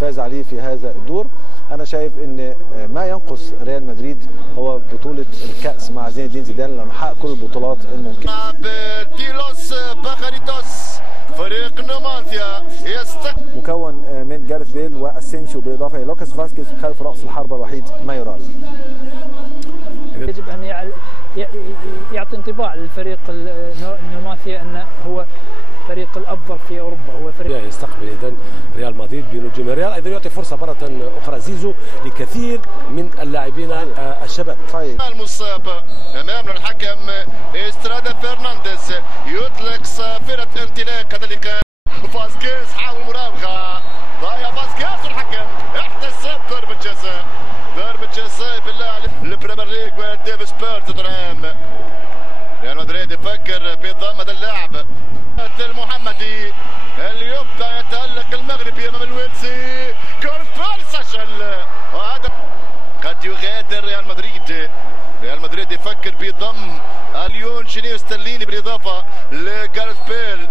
فاز عليه في هذا الدور. انا شايف ان ما ينقص ريال مدريد هو بطوله الكاس مع زين الدين زيدان لما حقق كل البطولات الممكنه. فريق نومانثيا مكون من جاريث بيل واسينسيو بالاضافه الى لوكاس فاسكيز خلف راس الحربه الوحيد مايورال. يجب ان يعطي انطباع للفريق نومانثيا انه هو الفريق الافضل في اوروبا، هو فريق يستقبل اذا ريال مدريد بنجوم الريال. ايضا يعطي فرصه مره اخرى زيزو لكثير من اللاعبين الشباب. المصاب امام الحكم استرادا فرنانديز يطلق صافره انطلاق هذا اللقاء. فاسكيز حاول مراوغه، ضايع فاسكيز والحكم احتسب ضربه جزاء. ضربه جزاء بالله البريمير ليج وديفيس بيرت توتنهام. ريال مدريد يفكر بضم هذا اللاعب المحمدي اللي يبدا يتالق المغربي امام الويلزي. جاريث بيل سجل، وهذا قد يغادر ريال مدريد. ريال مدريد يفكر بضم اليون جنيه استرليني بالاضافه لجاريث بيل.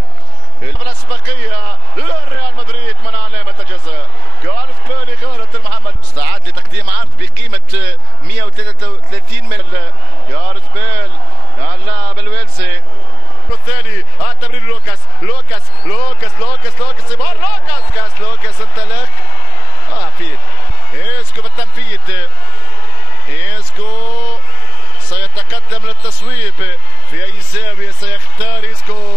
الاسبقيه للريال مدريد من علامه الجزاء. جاريث بيل يغادر المحمد، استعد لتقديم عرض بقيمه 133 مليون. جاريث بيل اللاعب الويلزي الثاني التمرير لوكاس لوكاس انطلق فيد إيسكو في التنفيذ. إيسكو سيتقدم للتصويب في أي زاوية سيختار إيسكو